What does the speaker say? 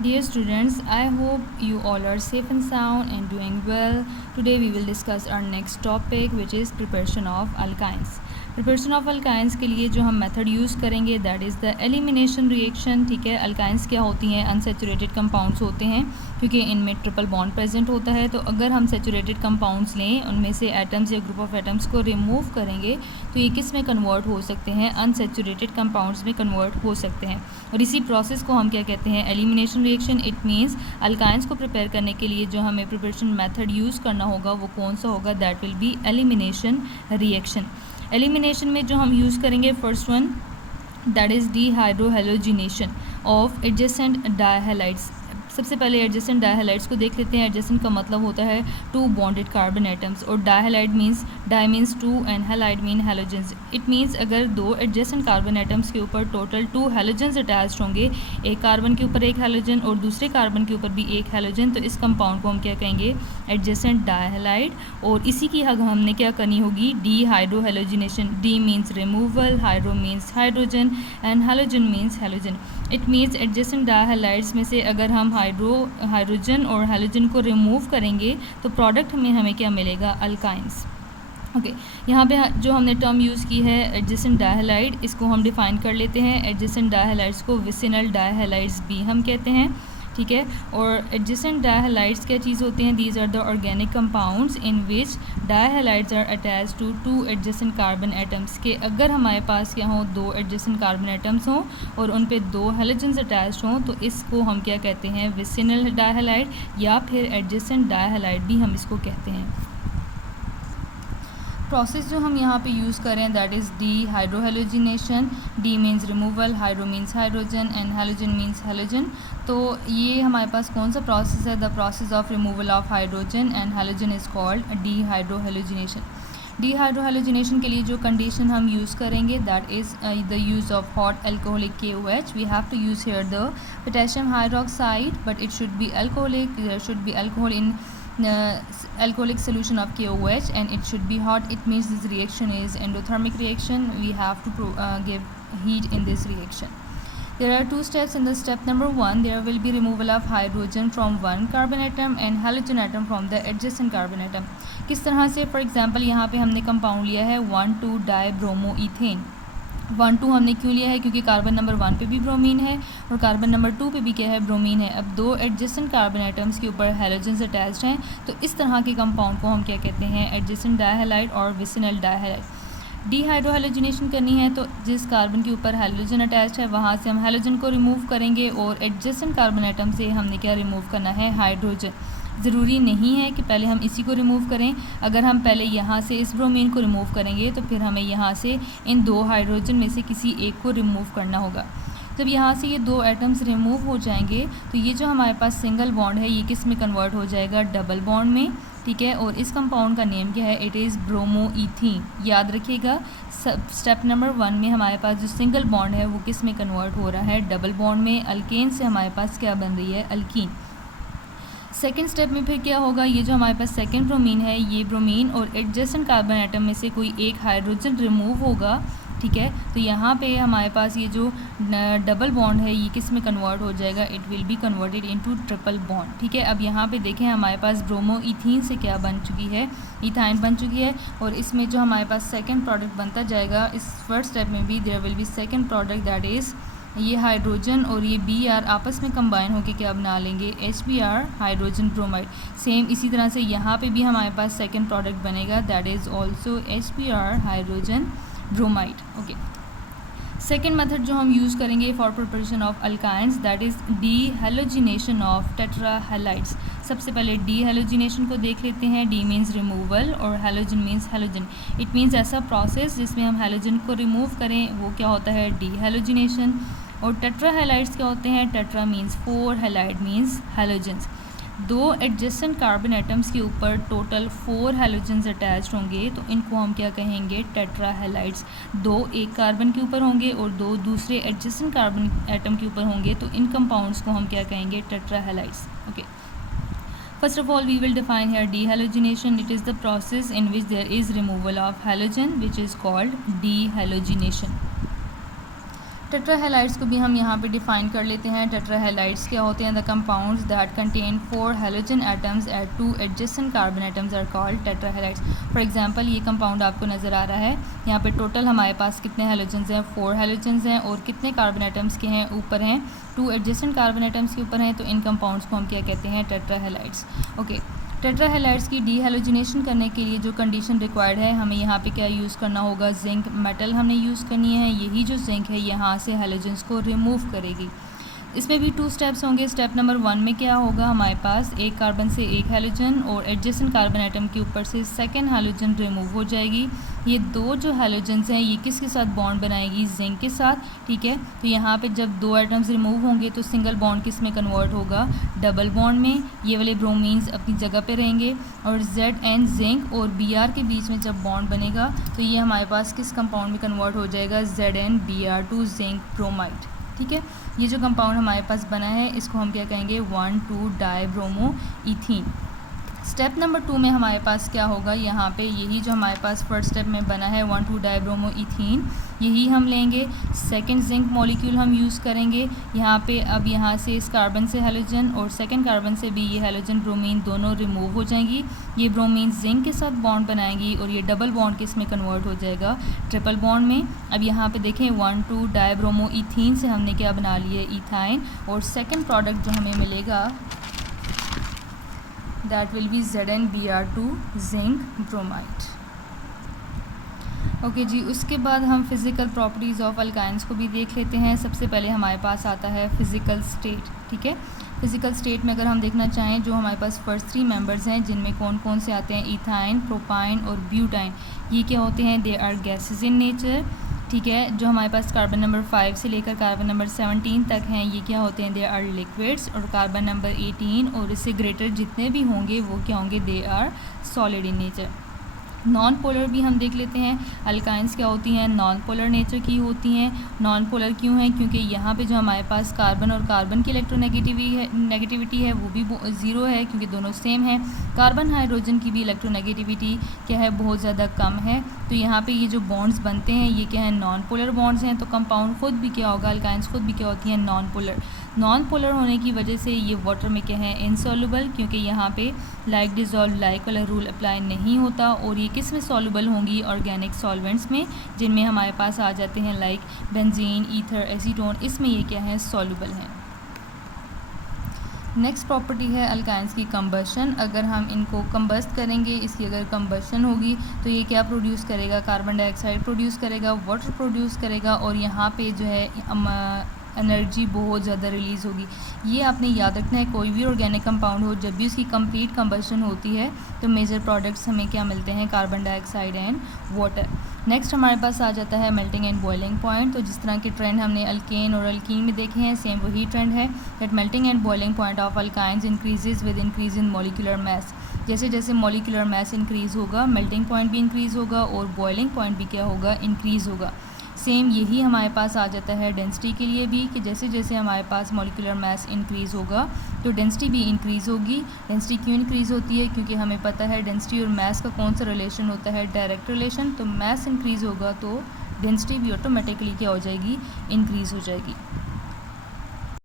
Dear students, I hope you all are safe and sound and doing well. Today we will discuss our next topic which is preparation of alkynes. Preparation of alkynes के लिए जो हम method use करेंगे that is the elimination reaction. ठीक है, alkynes क्या होती हैं? अनसेचुरेटेड कंपाउंड्स होते हैं क्योंकि इनमें ट्रिपल बॉन्ड प्रेजेंट होता है. तो अगर हम सेचुरेटेड कंपाउंड्स लें, उनमें से एटम्स या ग्रुप ऑफ एटम्स को रिमूव करेंगे तो ये किस में कन्वर्ट हो सकते हैं? अनसेचुरेटेड कंपाउंड्स में कन्वर्ट हो सकते हैं. और इसी प्रोसेस को हम क्या कहते हैं? Elimination reaction. It means alkynes को प्रिपेयर करने के लिए जो हमें प्रिपरेशन मेथड यूज़ करना होगा वो कौन सा होगा? That will be elimination reaction. Elimination में जो हम यूज़ करेंगे first one that is dehydrohalogenation of adjacent dihalides. सबसे पहले एडजेसेंट डायहैलाइड्स को देख लेते हैं. एडजेसेंट का मतलब होता है टू बॉन्डेड कार्बन एटम्स और dihalide means di means two and halide mean halogens. It means अगर दो एडजेसेंट कार्बन एटम्स के ऊपर टोटल 2 हैलोजेंस अटैच्ड होंगे, एक कार्बन के ऊपर एक हैलोजन और दूसरे कार्बन के ऊपर भी एक हैलोजन, तो इस कंपाउंड को हम क्या कहेंगे? Adjacent dihalide. और इसी की हमने क्या करनी होगी? Dehydrohalogenation. De means removal, hydro means hydrogen and halogen means halogen. It means adjacent dihalides में से अगर हम हाइड्रोजन और हैलोजन को रिमूव करेंगे तो प्रोडक्ट में हमें क्या मिलेगा? अल्काइंस. ओके, यहाँ पे जो हमने टर्म यूज़ की है एडजेसेंट डायहैलाइड, इसको हम डिफ़ाइन कर लेते हैं. एडजेसेंट डायहैलाइड्स को विसिनल डायहैलाइड्स भी हम कहते हैं. ठीक है, और एडजेसेंट डायहैलाइड्स क्या चीज़ होते हैं? These are the organic compounds in which dihalides are attach to 2 adjacent carbon atoms. के अगर हमारे पास क्या हों? 2 एडजेसेंट कार्बन एटम्स हों और उन पे 2 हैलोजेंस अटैच हों तो इसको हम क्या कहते हैं? विसिनल डायहैलाइड या फिर एडजेसेंट डायहैलाइड भी हम इसको कहते हैं. प्रोसेस जो हम यहाँ पे यूज़ करें that is dehydrohalogenation. De means removal, hydro means hydrogen and halogen means halogen. तो ये हमारे पास कौन सा प्रोसेस है? The process of removal of hydrogen and halogen is called dehydrohalogenation. Dehydrohalogenation के लिए जो कंडीशन हम यूज़ करेंगे that is the use of hot alcoholic KOH. We have to use here the potassium hydroxide but it should be alcoholic. There should be alcohol in alcoholic solution of KOH and it should be hot. It means this reaction is endothermic reaction. We have to give heat in this reaction. There are 2 steps. In the step number 1 there will be removal of hydrogen from one carbon atom and halogen atom from the adjacent carbon atom. किस तरह से? For example यहाँ पे हमने compound लिया है 1,2-डाइब्रोमोइथेन. 1,2 हमने क्यों लिया है? क्योंकि कार्बन नंबर 1 पे भी ब्रोमीन है और कार्बन नंबर 2 पे भी क्या है? ब्रोमीन है. अब 2 एडजेसेंट कार्बन एटम्स के ऊपर हैलोजेंस अटैच्ड हैं तो इस तरह के कंपाउंड को हम क्या कहते हैं? एडजेसेंट डायहैलाइड और विसिनल डायहैलाइड. डीहाइड्रोहेलोजिनेशन करनी है तो जिस कार्बन के ऊपर हैलोजन अटैच्ड है वहाँ से हम हैलोजन को रिमूव करेंगे और एडजेसेंट कार्बन एटम से हमने क्या रिमूव करना है? हाइड्रोजन. ज़रूरी नहीं है कि पहले हम इसी को रिमूव करें. अगर हम पहले यहाँ से इस ब्रोमीन को रिमूव करेंगे तो फिर हमें यहाँ से इन 2 हाइड्रोजन में से किसी एक को रिमूव करना होगा. जब यहाँ से ये 2 एटम्स रिमूव हो जाएंगे तो ये जो हमारे पास सिंगल बॉन्ड है ये किस में कन्वर्ट हो जाएगा? डबल बॉन्ड में. ठीक है, और इस कंपाउंड का नेम क्या है? It is bromoethene. याद रखिएगा स्टेप नंबर 1 में हमारे पास जो सिंगल बॉन्ड है वो किस में कन्वर्ट हो रहा है? डबल बॉन्ड में. अल्केन से हमारे पास क्या बन रही है? अल्कीन. सेकेंड स्टेप में फिर क्या होगा? ये जो हमारे पास सेकेंड ब्रोमीन है ये ब्रोमीन और एडजेसेंट कार्बन एटम में से कोई एक हाइड्रोजन रिमूव होगा. ठीक है, तो यहाँ पे हमारे पास ये जो डबल बॉन्ड है ये किस में कन्वर्ट हो जाएगा? It will be converted into triple bond. ठीक है, अब यहाँ पे देखें हमारे पास ब्रोमोइथीन से क्या बन चुकी है? इथाइन बन चुकी है. और इसमें जो हमारे पास सेकेंड प्रोडक्ट बनता जाएगा इस फर्स्ट स्टेप में भी there will be second product that is ये हाइड्रोजन और ये Br आपस में कंबाइन होकर क्या बना लेंगे? HBr, hydrogen bromide. सेम इसी तरह से यहाँ पे भी हमारे पास सेकंड प्रोडक्ट बनेगा that is also HBr, hydrogen bromide. Okay, second method जो हम यूज़ करेंगे for preparation of alkynes that is dehalogenation of tetrahalides. सबसे पहले डीहेलोजिनेशन को देख लेते हैं. डी मीन्स रिमूवल और halogen means halogen. It means ऐसा प्रोसेस जिसमें हम हैलोजन को रिमूव करें वो क्या होता है? डीहेलोजिनेशन. और टेट्राहैलाइड्स क्या होते हैं? Tetra means 4, halide means halogens. 2 adjacent carbon atoms के ऊपर टोटल 4 हैलोजेंस अटैच्ड होंगे तो इनको हम क्या कहेंगे? टेट्राहैलाइड्स. 2 एक कार्बन के ऊपर होंगे और 2 दूसरे एडजेसेंट कार्बन एटम के ऊपर होंगे तो इन कंपाउंड्स को हम क्या कहेंगे? Tetrahalides. Okay, first of all we will define here dehalogenation. It is the process in which there is removal of halogen which is called dehalogenation. टेट्राहेलाइड्स को भी हम यहाँ पे डिफ़ाइन कर लेते हैं। टेट्राहेलाइड्स क्या होते हैं? The compounds that contain 4 halogen atoms at 2 adjacent carbon atoms are called tetrahalides. For example ये कंपाउंड आपको नज़र आ रहा है, यहाँ पे टोटल हमारे पास कितने हैलोजन्स हैं? 4 हैलोजन्स हैं। और कितने कार्बन एटम्स के हैं? ऊपर हैं 2 एडजेसेंट कार्बन एटम्स के ऊपर हैं, तो इन कंपाउंड्स को हम क्या कहते हैं? टेट्राहेलाइड्स। ओके, टेट्राहेलाइड्स की डीहैलोजिनेशन करने के लिए जो कंडीशन रिक्वायर्ड है, हमें यहाँ पे क्या यूज़ करना होगा? जिंक मेटल हमने यूज़ करनी है। यही जो जिंक है यहाँ से हैलोजन्स को रिमूव करेगी। इसमें भी 2 स्टेप्स होंगे। स्टेप नंबर 1 में क्या होगा? हमारे पास एक कार्बन से एक हैलोजन और एडजेसेंट कार्बन एटम के ऊपर से सेकेंड हैलोजन रिमूव हो जाएगी। ये 2 जो हैलोजन्स हैं ये किसके साथ बॉन्ड बनाएगी? जिंक के साथ। ठीक है, तो यहाँ पे जब 2 एटम्स रिमूव होंगे तो सिंगल बॉन्ड किस में कन्वर्ट होगा? डबल बॉन्ड में। ये वाले ब्रोमीन्स अपनी जगह पे रहेंगे और ZN जिंक और Br के बीच में जब बॉन्ड बनेगा तो ये हमारे पास किस कंपाउंड में कन्वर्ट हो जाएगा? ZnBr2 zinc bromide. ठीक है, ये जो कंपाउंड हमारे पास बना है इसको हम क्या कहेंगे? 1,2 डाइब्रोमो इथीन। स्टेप नंबर 2 में हमारे पास क्या होगा? यहाँ पे यही जो हमारे पास फर्स्ट स्टेप में बना है 1,2 डाइब्रोमो इथीन, यही हम लेंगे। सेकंड जिंक मॉलिक्यूल हम यूज़ करेंगे यहाँ पे। अब यहाँ से इस कार्बन से हैलोजन और सेकंड कार्बन से भी ये हैलोजन ब्रोमीन दोनों रिमूव हो जाएंगी। ये ब्रोमीन जिंक के साथ बॉन्ड बनाएंगी और ये डबल बॉन्ड किस में कन्वर्ट हो जाएगा? ट्रिपल बॉन्ड में। अब यहाँ पे देखें 1,2 डाइब्रोमो इथीन से हमने क्या बना लिए? इथाइन। और सेकेंड प्रोडक्ट जो हमें मिलेगा that will be ZnBr2 zinc bromide। Okay जी, उसके बाद हम फिज़िकल प्रॉपर्टीज़ ऑफ अल्काइंस को भी देख लेते हैं। सबसे पहले हमारे पास आता है फिज़िकल स्टेट। ठीक है, फिज़िकल स्टेट में अगर हम देखना चाहें जो हमारे पास फर्स्ट 3 मेंबर्स हैं जिनमें कौन कौन से आते हैं? इथाइन, प्रोपाइन और ब्यूटाइन। ये क्या होते हैं? They are gases in nature. ठीक है, जो हमारे पास कार्बन नंबर 5 से लेकर कार्बन नंबर 17 तक हैं ये क्या होते हैं? They are liquids. और कार्बन नंबर 18 और इससे ग्रेटर जितने भी होंगे वो क्या होंगे? They are solid in nature. Non polar भी हम देख लेते हैं। अल्काइंस क्या होती हैं? नॉन पोलर नेचर की होती हैं। नॉन पोलर क्यों है? क्योंकि यहाँ पे जो हमारे पास कार्बन और कार्बन की इलेक्ट्रोनेगेटिविटी है वो भी 0 है, क्योंकि दोनों सेम है। कार्बन हाइड्रोजन की भी इलेक्ट्रोनेगेटिविटी क्या है? बहुत ज़्यादा कम है। तो यहाँ पे ये जो बॉन्ड्स बनते हैं ये क्या है? नॉन पोलर बॉन्ड्स हैं। तो कंपाउंड खुद भी क्या होगा? अल्काइंस खुद भी क्या होती हैं? Non polar. नॉन पोलर होने की वजह से ये वाटर में क्या है? इनसॉल्युबल, क्योंकि यहाँ पे लाइक डिज़ोल्व लाइक वाला रूल अप्लाई नहीं होता। और ये किस में सॉल्युबल होंगी? ऑर्गेनिक सॉल्वेंट्स में, जिनमें हमारे पास आ जाते हैं लाइक बेंजीन, ईथर, एसीटोन। इसमें ये क्या है? सॉल्युबल हैं। नेक्स्ट प्रॉपर्टी है अल्काइंस की कंबशन। अगर हम इनको कंबस्ट करेंगे, इसकी अगर कंबशन होगी तो ये क्या प्रोड्यूस करेगा? कार्बन डाइऑक्साइड प्रोड्यूस करेगा, वाटर प्रोड्यूस करेगा और यहाँ पे जो है एनर्जी बहुत ज़्यादा रिलीज़ होगी। ये आपने याद रखना है, कोई भी ऑर्गेनिक कंपाउंड हो जब भी उसकी कंप्लीट कंबशन होती है तो मेजर प्रोडक्ट्स हमें क्या मिलते हैं? Carbon dioxide and water. Next हमारे पास आ जाता है मेल्टिंग एंड बॉइलिंग पॉइंट। तो जिस तरह के ट्रेंड हमने अल्केन और अल्कीन में देखे हैं, सेम वही ट्रेंड है that melting and boiling point of alkynes increases with increase in molecular mass. जैसे जैसे मॉलिक्यूलर मैस इंक्रीज़ होगा मेल्टिंग पॉइंट भी इंक्रीज़ होगा और बॉइलिंग पॉइंट भी क्या होगा? इंक्रीज़ होगा। सेम यही हमारे पास आ जाता है डेंसिटी के लिए भी, कि जैसे जैसे हमारे पास मॉलिक्यूलर मैस इंक्रीज़ होगा तो डेंसिटी भी इंक्रीज़ होगी। डेंसिटी क्यों इंक्रीज़ होती है? क्योंकि हमें पता है डेंसिटी और मैस का कौन सा रिलेशन होता है? Direct relation. तो मैस इंक्रीज़ होगा तो डेंसिटी भी ऑटोमेटिकली क्या हो जाएगी? इंक्रीज़ हो जाएगी।